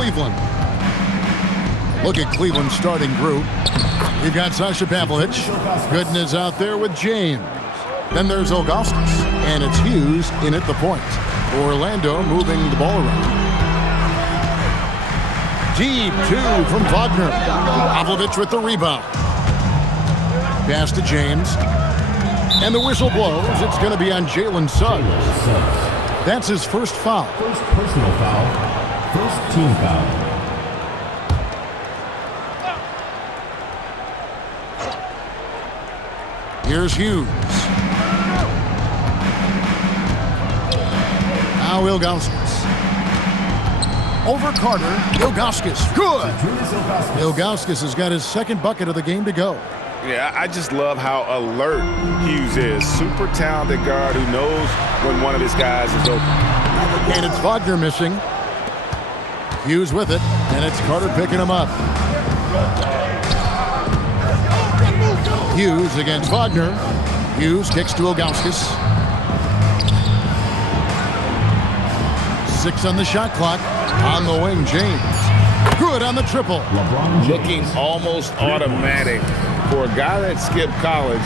Cleveland. Look at Cleveland's starting group. You've got Sasha Pavlovich. Gooden is out there with James. Then there's Ilgauskas, and it's Hughes in at the point. Orlando moving the ball around. Deep two from Wagner. Pavlovich with the rebound. Pass to James. And the whistle blows. It's going to be on Jalen Suggs. That's his first foul. First personal foul. First team foul. Here's Hughes. Now Ilgauskas. Over Carter. Ilgauskas. Good! Ilgauskas has got his second bucket of the game to go. Yeah, I just love how alert Hughes is. Super talented guard who knows when one of his guys is open. And it's Wagner missing. Hughes with it, and it's Carter picking him up. Hughes against Wagner. Hughes kicks to Ilgauskas. 6 on the shot clock. On the wing, James. Good on the triple. Looking almost automatic. For a guy that skipped college,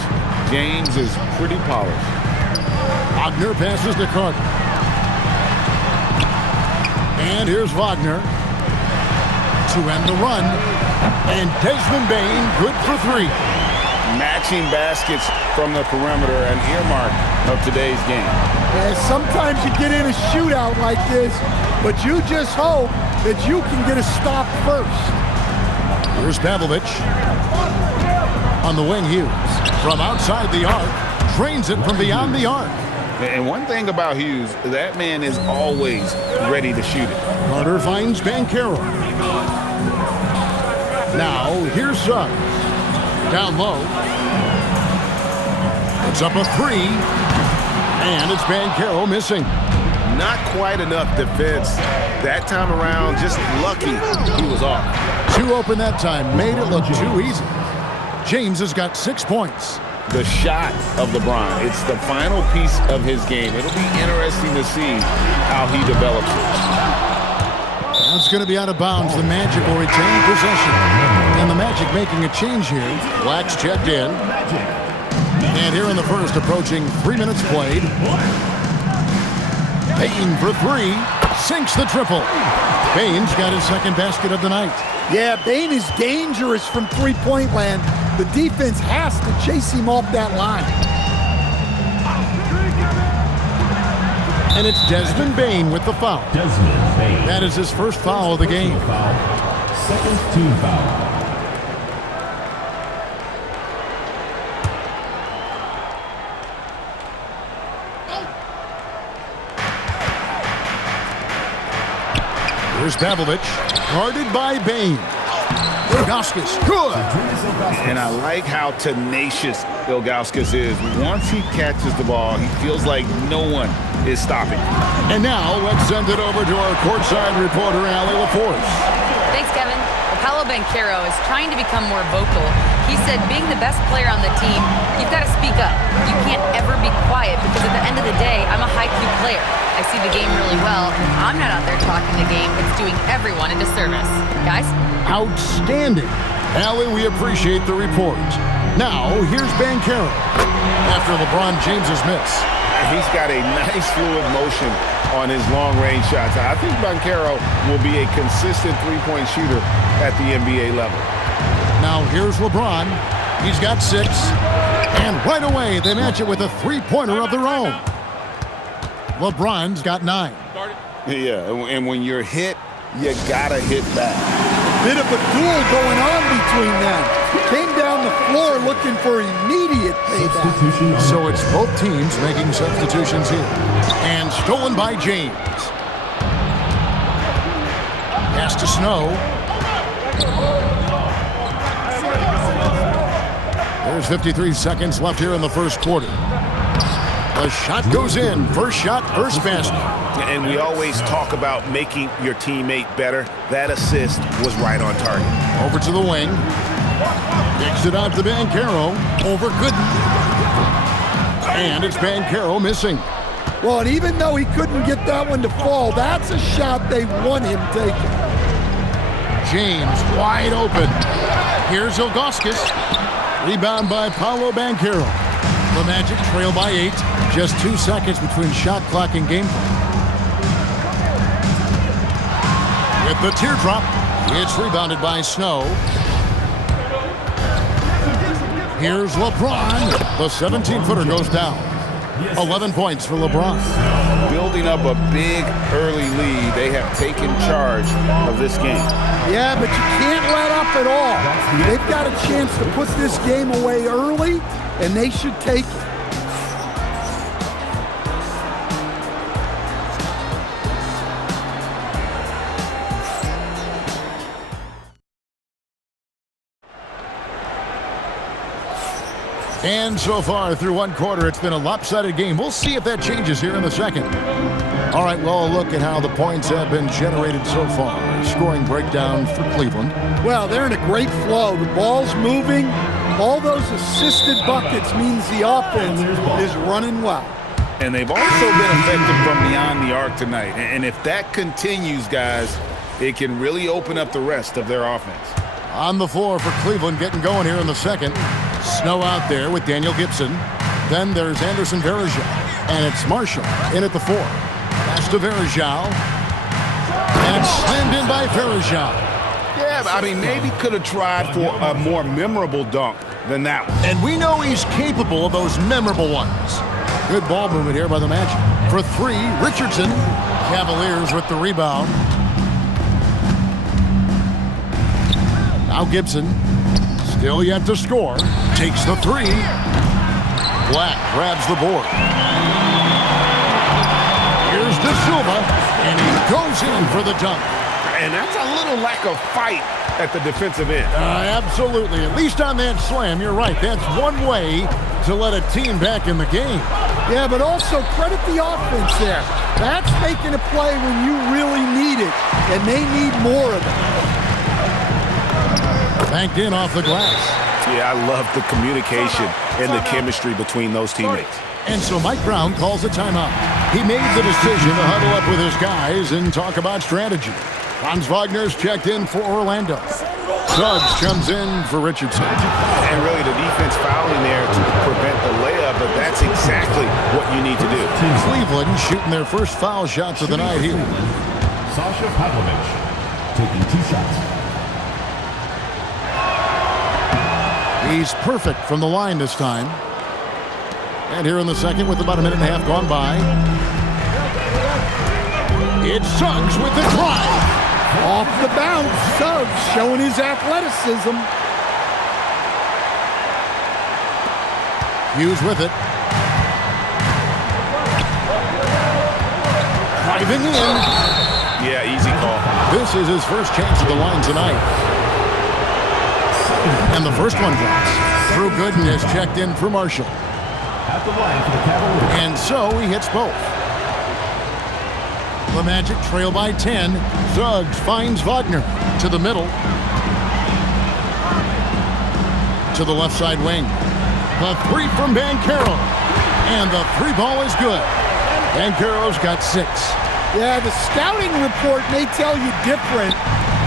James is pretty polished. Wagner passes to Carter. And here's Wagner to end the run. And Desmond Bane good for 3. Matching baskets from the perimeter, an earmark of today's game. And sometimes you get in a shootout like this, but you just hope that you can get a stop first. Here's Pavlovich. On the wing, Hughes. From outside the arc, trains it from beyond the arc. And one thing about Hughes, that man is always ready to shoot it. Carter finds Banchero. Now, here's Suggs. Down low. It's up a 3. And it's Banchero missing. Not quite enough defense that time around. Just lucky he was off. 2 open that time. Made it look too easy. James has got 6 points. The shot of LeBron. It's the final piece of his game. It'll be interesting to see how he develops it. That's going to be out of bounds. The Magic will retain possession. And the Magic making a change here. Black's checked in. And here in the first, approaching 3 minutes played. Payton for 3. Sinks the triple. Bane's got his second basket of the night. Yeah, Bane is dangerous from three-point land. The defense has to chase him off that line. And it's Desmond Bane with the foul. Desmond Bane. That is his first foul of the game. Second team foul. Here's Pavlovich, guarded by Bane. Ilgauskas, good! And I like how tenacious Ilgauskas is. Once he catches the ball, he feels like no one is stopping. And now, let's send it over to our courtside reporter, Allie LaForce. Thanks, Kevin. Paolo Banchero is trying to become more vocal. He said being the best player on the team, you've got to speak up. You can't ever be quiet because at the end of the day, I'm a high-Q player. I see the game really well, and if I'm not out there talking the game, it's doing everyone a disservice. Guys? Outstanding. Allie, we appreciate the report. Now, here's Banchero after LeBron James's miss. He's got a nice fluid motion on his long-range shots. I think Banchero will be a consistent three-point shooter at the NBA level. Now, here's LeBron. He's got 6. And right away, they match it with a three-pointer of their own. LeBron's got 9. Yeah, and when you're hit, you gotta hit back. Bit of a duel going on between them. Came down the floor looking for immediate payback. So it's both teams making substitutions here. And stolen by James. Pass to Snow. There's 53 seconds left here in the first quarter. The shot goes in. First shot, first basket. And we always talk about making your teammate better. That assist was right on target. Over to the wing. Kicks it out to Banchero. Over Gooden. And it's Banchero missing. Well, and even though he couldn't get that one to fall, that's a shot they want him taking. James wide open. Here's Ilgauskas. Rebound by Paolo Banchero. The Magic trail by 8. Just 2 seconds between shot clock and game clock. With the teardrop, it's rebounded by Snow. Here's LeBron. The 17-footer goes down. 11 points for LeBron. Building up a big early lead. They have taken charge of this game. Yeah, but you can't let up at all. They've got a chance to put this game away early, and they should take it. And so far through one quarter, it's been a lopsided game. We'll see if that changes here in the second. All right, well, look at how the points have been generated so far. Scoring breakdown for Cleveland. Well, they're in a great flow. The ball's moving. All those assisted buckets means the offense is running well. And they've also been effective from beyond the arc tonight. And if that continues, guys, it can really open up the rest of their offense. On the floor for Cleveland, getting going here in the second. Snow out there with Daniel Gibson. Then there's Anderson Varejao. And it's Marshall in at the 4. Pass to Varejao. And it's slammed in by Varejao. Yeah, I mean, maybe could have tried for a more memorable dunk than that one. And we know he's capable of those memorable ones. Good ball movement here by the Magic. For 3, Richardson. Cavaliers with the rebound. Now Gibson. Still yet to score. Takes the 3. Black grabs the board. Here's De Silva, and he goes in for the dunk. And that's a little lack of fight at the defensive end. Absolutely. At least on that slam, you're right. That's one way to let a team back in the game. Yeah, but also credit the offense there. That's making a play when you really need it, and they need more of it. Banked in off the glass. Yeah, I love the communication and the chemistry between those teammates. And so Mike Brown calls a timeout. He made the decision to huddle up with his guys and talk about strategy. Franz Wagner's checked in for Orlando. Suggs comes in for Richardson. And really the defense fouling there to prevent the layup, but that's exactly what you need to do. Cleveland shooting their first foul shots of the night here. Sasha Pavlovich taking 2 shots. He's perfect from the line this time. And here in the second with about a minute and a half gone by. It's Suggs with the drive. Off the bounce, Suggs showing his athleticism. Hughes with it. Driving in. Yeah, easy call. This is his first chance at the line tonight. And the first one drops. Drew Gooden has checked in for Marshall. At the line for the Cavaliers. And so he hits both. The Magic trail by 10. Suggs finds Wagner to the middle. To the left side wing. The 3 from Banchero. And the 3 ball is good. Banchero's got 6. Yeah, the scouting report may tell you different,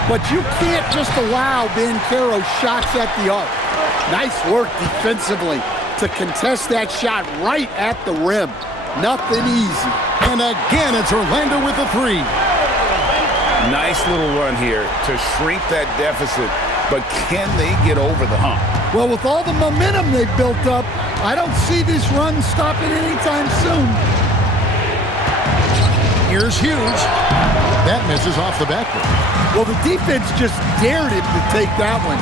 but you can't just allow Banchero shots at the arc. Nice work defensively to contest that shot right at the rim. Nothing easy. And again, it's Orlando with the 3. Nice little run here to shrink that deficit, but can they get over the hump? Well, with all the momentum they've built up, I don't see this run stopping anytime soon. Here's Hughes. That misses off the backboard. Well, the defense just dared him to take that one.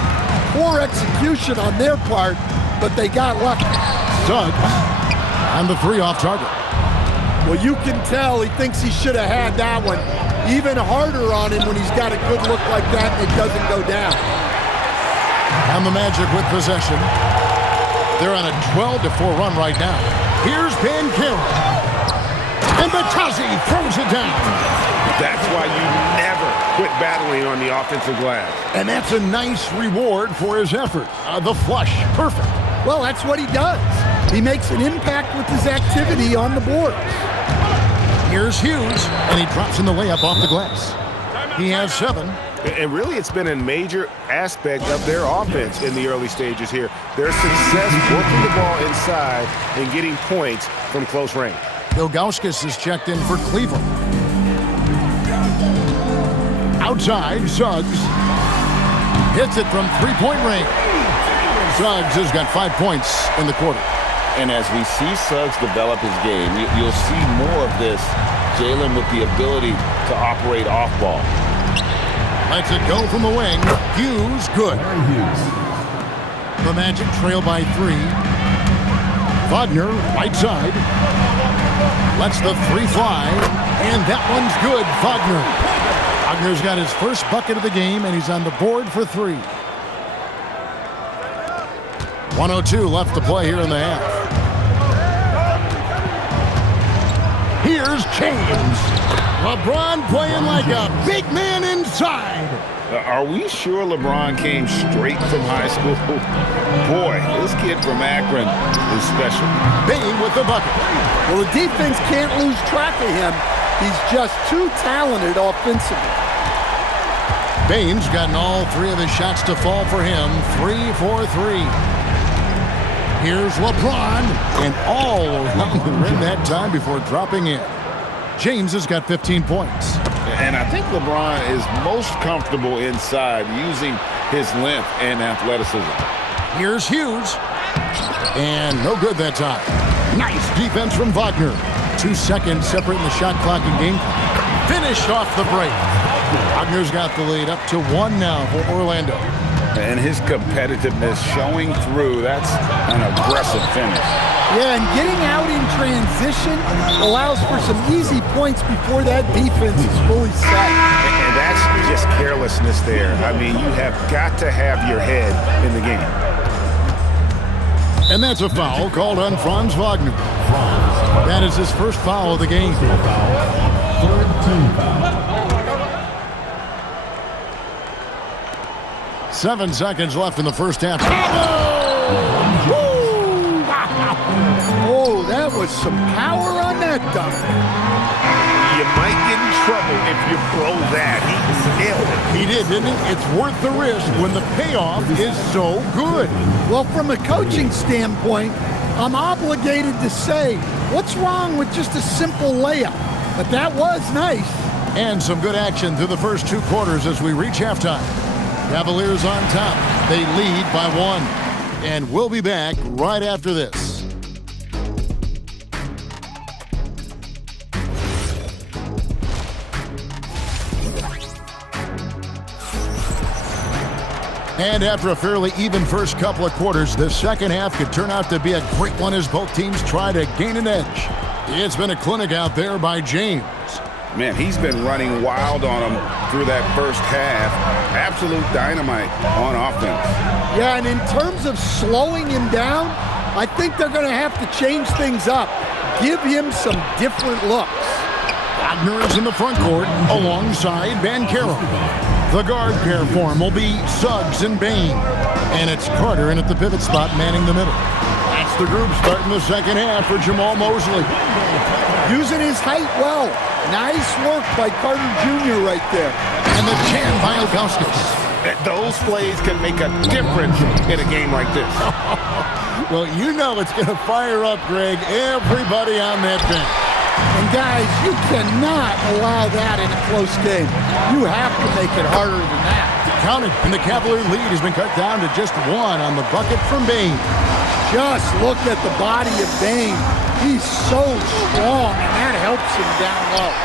Poor execution on their part, but they got lucky. Suggs on the 3 off target. Well, you can tell he thinks he should have had that one. Even harder on him when he's got a good look like that and it doesn't go down. And the Magic with possession. They're on a 12-4 run right now. Here's Banchero. And Batazzi throws it down. That's why you never quit battling on the offensive glass. And that's a nice reward for his effort. The flush, perfect. Well, that's what he does. He makes an impact with his activity on the boards. Here's Hughes, and he drops in the layup off the glass. He has 7. And really, it's been a major aspect of their offense in the early stages here. Their success working the ball inside and getting points from close range. Ilgauskas is checked in for Cleveland. Outside, Suggs hits it from three-point range. Suggs has got 5 points in the quarter. And as we see Suggs develop his game, you'll see more of this, Jalen, with the ability to operate off ball. Lets it go from the wing. Hughes, good. The Magic trail by 3. Wagner, right side. Lets the 3 fly, and that one's good. Wagner. Wagner's got his first bucket of the game, and he's on the board for 3. 1:02 left to play here in the half. Here's James. LeBron playing like a big man inside. Are we sure LeBron came straight from high school? Boy, this kid from Akron is special. Bane with the bucket. Well, the defense can't lose track of him. He's just too talented offensively. Bane's gotten all 3 of his shots to fall for him. 3 for 3. Here's LeBron, and all around the rim that time before dropping in. James has got 15 points. And I think LeBron is most comfortable inside using his length and athleticism. Here's Hughes. And no good that time. Nice defense from Wagner. 2 seconds separating the shot clock and game clock. Finished off the break. Wagner's got the lead up to 1 now for Orlando. And his competitiveness showing through. That's an aggressive finish. Yeah, and getting out in transition allows for some easy points before that defense is fully set. And that's just carelessness there. I mean, you have got to have your head in the game. And that's a foul called on Franz Wagner. That is his first foul of the game. Third team foul. 7 seconds left in the first half. Oh, that was some power on that dunk. You might get in trouble if you blow that. He nailed it. He did, didn't he? It's worth the risk when the payoff is so good. Well, from a coaching standpoint, I'm obligated to say, what's wrong with just a simple layup? But that was nice. And some good action through the first 2 quarters as we reach halftime. Cavaliers on top. They lead by 1. And we'll be back right after this. And after a fairly even first couple of quarters, the second half could turn out to be a great one as both teams try to gain an edge. It's been a clinic out there by James. Man, he's been running wild on him through that first half. Absolute dynamite on offense. Yeah, and in terms of slowing him down, I think they're going to have to change things up. Give him some different looks. Wagner is in the front court alongside Banchero. The guard pair for him will be Suggs and Bane. And it's Carter in at the pivot spot manning the middle. That's the group starting the second half for Jamal Mosley. Using his height well. Nice work by Carter Jr. right there. And the jam by Ilgauskas. Those plays can make a difference in a game like this. Well, you know it's going to fire up, Greg, everybody on that bench. And guys, you cannot allow that in a close game. You have to make it harder than that. Counted, and the Cavalier lead has been cut down to just 1 on the bucket from Bane. Just look at the body of Bane. He's so strong, and that helps him down low.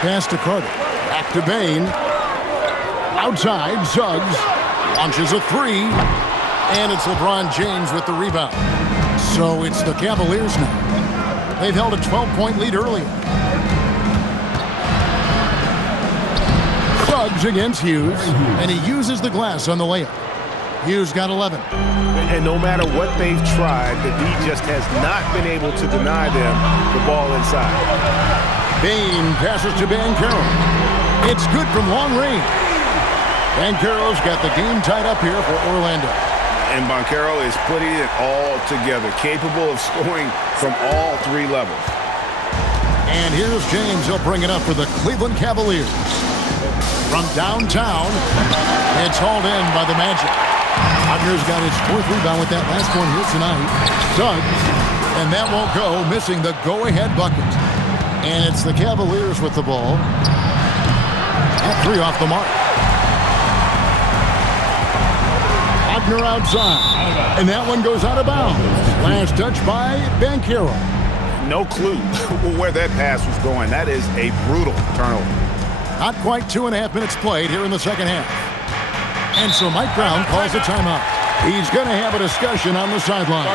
Pass to Carter. Back to Bane. Outside, Suggs launches a 3. And it's LeBron James with the rebound. So it's the Cavaliers now. They've held a 12-point lead earlier. Suggs against Hughes, and he uses the glass on the layup. Hughes got 11. And no matter what they've tried, the D just has not been able to deny them the ball inside. Bane passes to Banchero. It's good from long range. Banchero's got the game tied up here for Orlando. And Banchero is putting it all together, capable of scoring from all 3 levels. And here's James. He'll bring it up for the Cleveland Cavaliers. from downtown. It's hauled in by the Magic. Wagner's got his 4th rebound with that last one here tonight. Suggs, and that won't go, missing the go-ahead bucket. And it's the Cavaliers with the ball. At 3 off the mark. Wagner outside, and that one goes out of bounds. Last touch by Banchero. No clue where that pass was going. That is a brutal turnover. Not quite 2.5 minutes played here in the second half. And so Mike Brown calls a timeout. He's going to have a discussion on the sideline.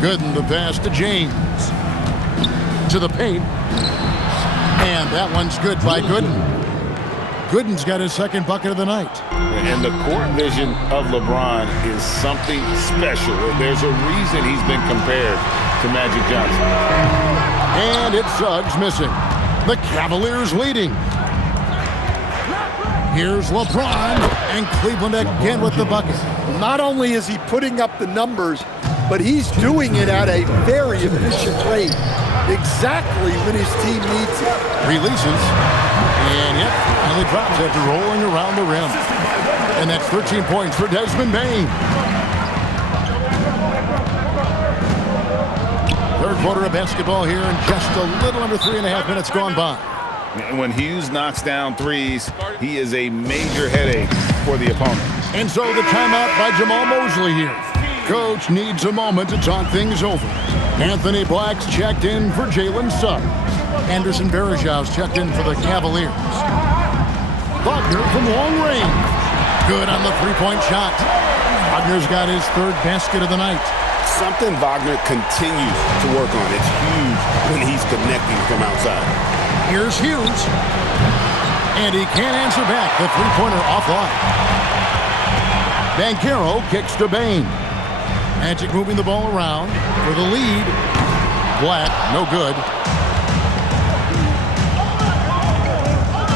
Gooden, the pass to James. To the paint. And that one's good by Gooden. Gooden's got his 2nd bucket of the night. And the court vision of LeBron is something special. There's a reason he's been compared to Magic Johnson. And it's Suggs missing. The Cavaliers leading. Here's LeBron, and Cleveland again with the bucket. Not only is he putting up the numbers, but he's doing it at a very efficient rate. Exactly when his team needs it. Releases. And yep, finally drops after rolling around the rim. And that's 13 points for Desmond Bane. 3rd quarter of basketball here, and just a little under 3.5 minutes gone by. When Hughes knocks down threes, he is a major headache for the opponent. And so the timeout by Jamal Mosley here. Coach needs a moment to talk things over. Anthony Black's checked in for Jalen Suggs. Anderson Varejau's checked in for the Cavaliers. Wagner from long range. Good on the 3-point shot. Wagner's got his 3rd basket of the night. Something Wagner continues to work on. It's huge when he's connecting from outside. Here's Hughes. And he can't answer back. The 3-pointer offline. Banchero kicks to Bane. Magic moving the ball around for the lead. Black, no good.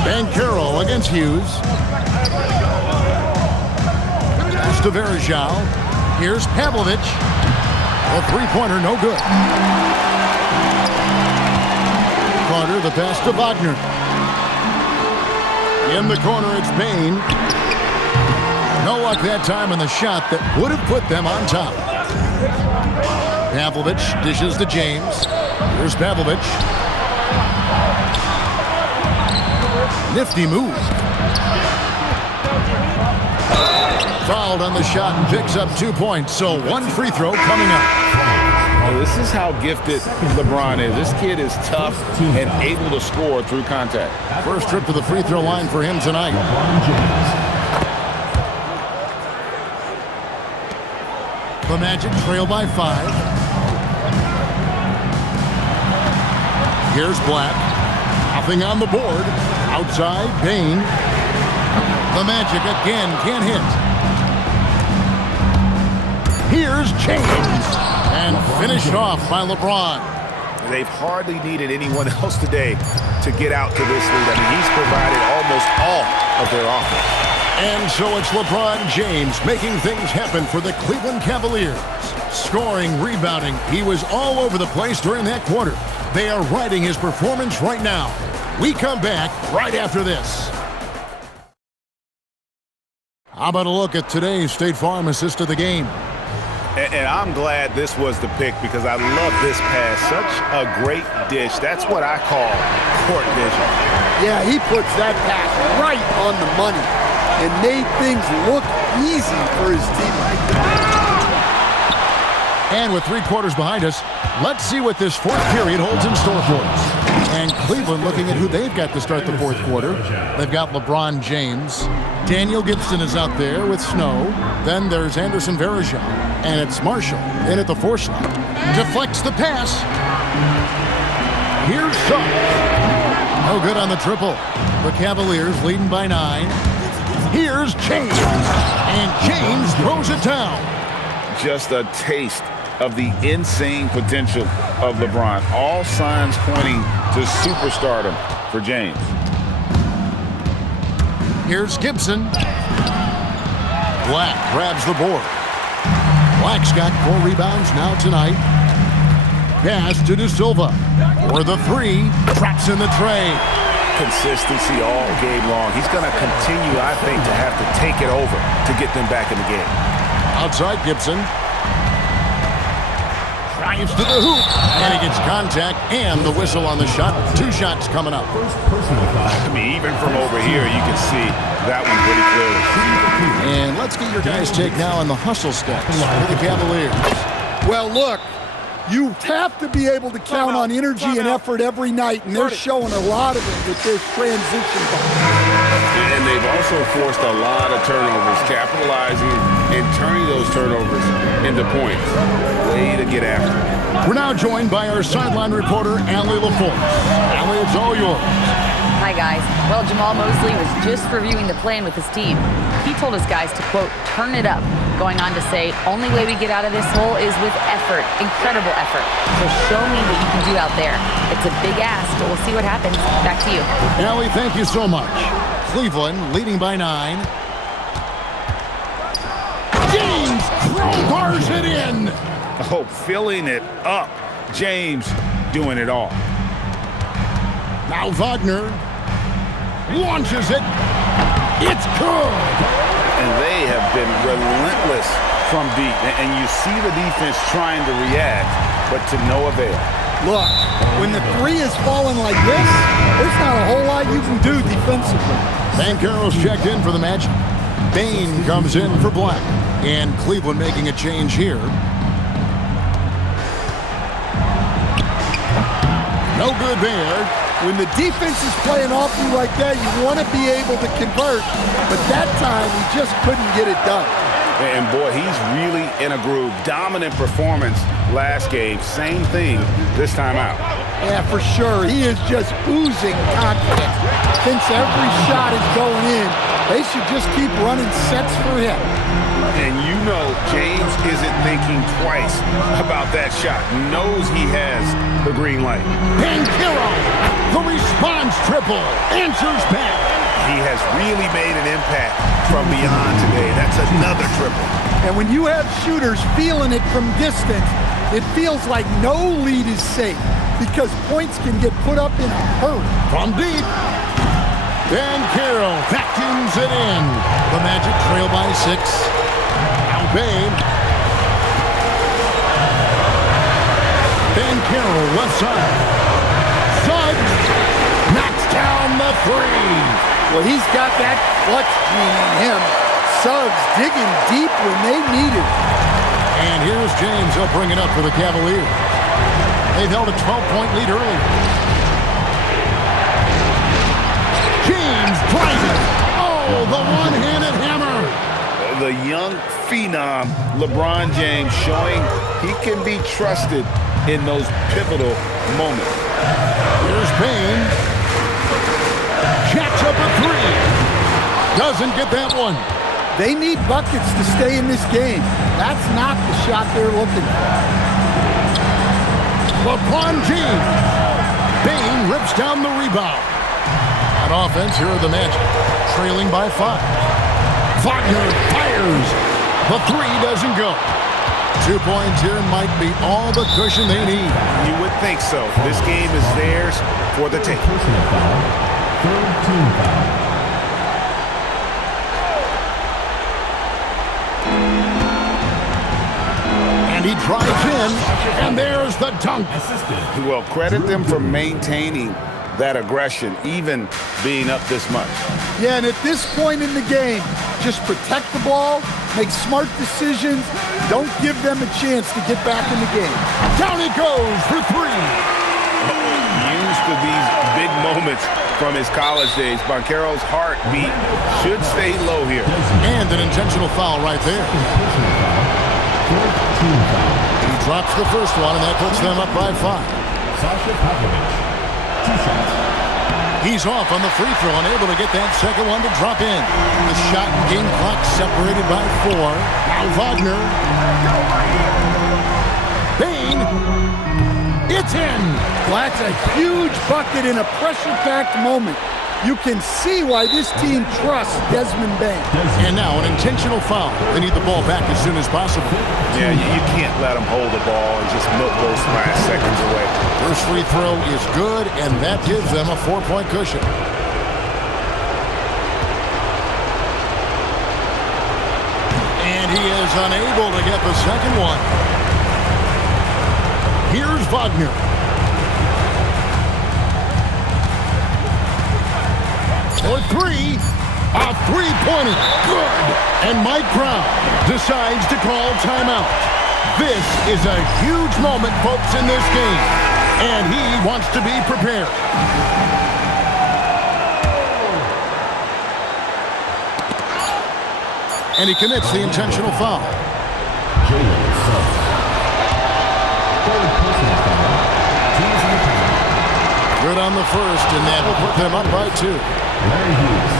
Banchero against Hughes. Pass to Varejao. Here's Pavlovic. The 3-pointer, no good. Carter, the pass to Wagner. In the corner, it's Bane. No luck that time on the shot that would have put them on top. Pavlovic dishes to James. Here's Pavlovic. Nifty move. Fouled on the shot and picks up 2 points. So 1 free throw coming up. Oh, this is how gifted LeBron is. This kid is tough and able to score through contact. First trip to the free throw line for him tonight. The Magic trail by 5. Here's Black. Nothing on the board. Outside, Bane. The Magic again can't hit. Here's James. And finished off by LeBron. They've hardly needed anyone else today to get out to this lead. I mean, he's provided almost all of their offense. And so it's LeBron James making things happen for the Cleveland Cavaliers. Scoring, rebounding, he was all over the place during that quarter. They are riding his performance right now. We come back right after this. How about a look at today's State Farm assist of the game? And I'm glad this was the pick because I love this pass. Such a great dish. That's what I call court vision. Yeah, he puts that pass right on the money and made things look easy for his teammates. And with 3 quarters behind us, let's see what this 4th period holds in store for us. And Cleveland looking at who they've got to start the 4th quarter. They've got LeBron James. Daniel Gibson is out there with Snow. Then there's Anderson Varejao. And it's Marshall in at the 4 slot. Deflects the pass. Here's Suggs. No good on the triple. The Cavaliers leading by 9. Here's James. And James throws it down. Just a taste of the insane potential of LeBron. All signs pointing to superstardom for James. Here's Gibson. Black grabs the board. Black's got 4 rebounds now tonight. Pass to De Silva. For the 3. Traps in the tray. Consistency all game long. He's going to continue, I think, to have to take it over to get them back in the game. Outside Gibson. Drives to the hoop. And he gets contact and the whistle on the shot. 2 shots coming up. I mean, even from over here, you can see that one pretty clearly. And let's get your guys' take now on the hustle steps for the Cavaliers. Well, look, you have to be able to count on energy and effort every night, and they're showing a lot of it with this transition ball. And they've also forced a lot of turnovers, capitalizing and turning those turnovers into points. Way to get after it. We're now joined by our sideline reporter, Allie LaForce. Allie, it's all yours. Hi, guys. Well, Jamal Mosley was just reviewing the plan with his team. He told his guys to, quote, turn it up, going on to say, only way we get out of this hole is with effort, incredible effort. So show me what you can do out there. It's a big ask, but we'll see what happens. Back to you. Allie, thank you so much. Cleveland leading by 9. James crowbars it in. Oh, filling it up. James doing it all. Now Wagner launches it. It's good. And they have been relentless from deep. And you see the defense trying to react, but to no avail. Look, when the 3 is falling like this, there's not a whole lot you can do defensively. Banchero's checked in for the Magic. Bane comes in for Black. And Cleveland making a change here. No good there. When the defense is playing off you like that, you want to be able to convert. But that time, he just couldn't get it done. And boy, he's really in a groove. Dominant performance last game. Same thing this time out. Yeah, for sure. He is just oozing confidence. Thinks every shot is going in. They should just keep running sets for him. And you know James isn't thinking twice about that shot. Knows he has the green light. Banchero, the response triple, answers back. He has really made an impact from beyond today. That's another triple. And when you have shooters feeling it from distance, it feels like no lead is safe because points can get put up in a hurry. From deep, Banchero vacuums it in. The Magic trail by 6. Now Bane. Banchero left side. Suggs knocks down the 3. Well, he's got that clutch gene in him. Suggs digging deep when they need it. And here's James. He'll bring it up for the Cavaliers. They've held a 12-point lead earlier. James driving. Oh, the one-handed hammer. The young phenom, LeBron James, showing he can be trusted in those pivotal moments. Here's Bane. Jacks up a 3. Doesn't get that one. They need buckets to stay in this game. That's not the shot they're looking for. LeBron James. Bane rips down the rebound. On offense, here are the Magic, trailing by 5. Wagner fires. The 3 doesn't go. 2 points here might be all the cushion they need. You would think so. This game is theirs for the taking. Personal foul. Third team foul. And he drives in, and there's the dunk. Well, credit them for maintaining that aggression, even being up this much. Yeah, and at this point in the game, just protect the ball, make smart decisions, don't give them a chance to get back in the game. Down it goes for 3. Used to these big moments from his college days. Banchero's heartbeat should stay low here. And an intentional foul right there. Personal foul. Fourth team foul. He drops the first one, and that puts them up by 5. Sasha Pavlovich. 2 shots. He's off on the free throw and able to get that second one to drop in. The shot and game clock separated by 4. Now Wagner. Bane. It's in. Well, that's a huge bucket in a pressure-packed moment. You can see why this team trusts Desmond Bain. And now an intentional foul. They need the ball back as soon as possible. Yeah, you can't let them hold the ball and just milk those last seconds away. First free throw is good, and that gives them a 4-point cushion. And he is unable to get the second one. Here's Wagner. For three. A three-pointer. Good. And Mike Brown decides to call timeout. This is a huge moment, folks, in this game. And he wants to be prepared. And he commits the intentional foul. Jalen Suggs. Third personal foul. Teams in the timeout. Good on the first, and that will put them up by 2. Larry Hughes.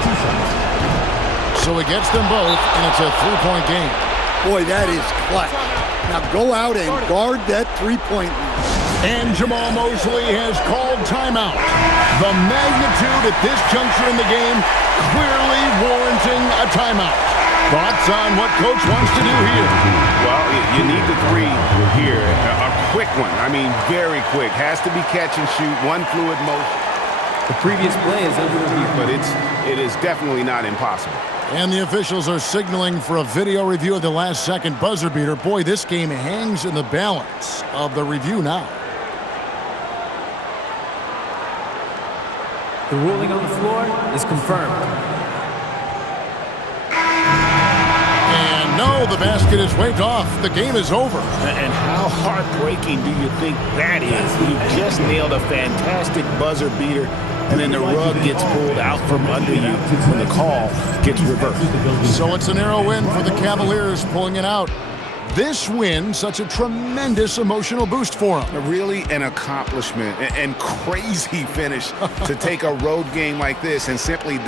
2 shots. So he gets them both, and it's a 3-point game. Boy, that is clutch. Now go out and guard that three-point line. And Jamal Mosley has called timeout. The magnitude at this juncture in the game clearly warranting a timeout. Thoughts on what Coach wants to do here? Well, you need the three here. A quick one. I mean, very quick. Has to be catch and shoot. One fluid motion. The previous play is under review. But it is definitely not impossible. And the officials are signaling for a video review of the last-second buzzer beater. Boy, this game hangs in the balance of the review now. The ruling on the floor is confirmed. And no, the basket is waved off. The game is over. And how heartbreaking do you think that is? You just nailed a fantastic buzzer beater, and then the rug gets pulled out from under you when the call gets reversed. So it's a narrow win for the Cavaliers, pulling it out. This win, such a tremendous emotional boost for them. Really an accomplishment and crazy finish to take a road game like this and simply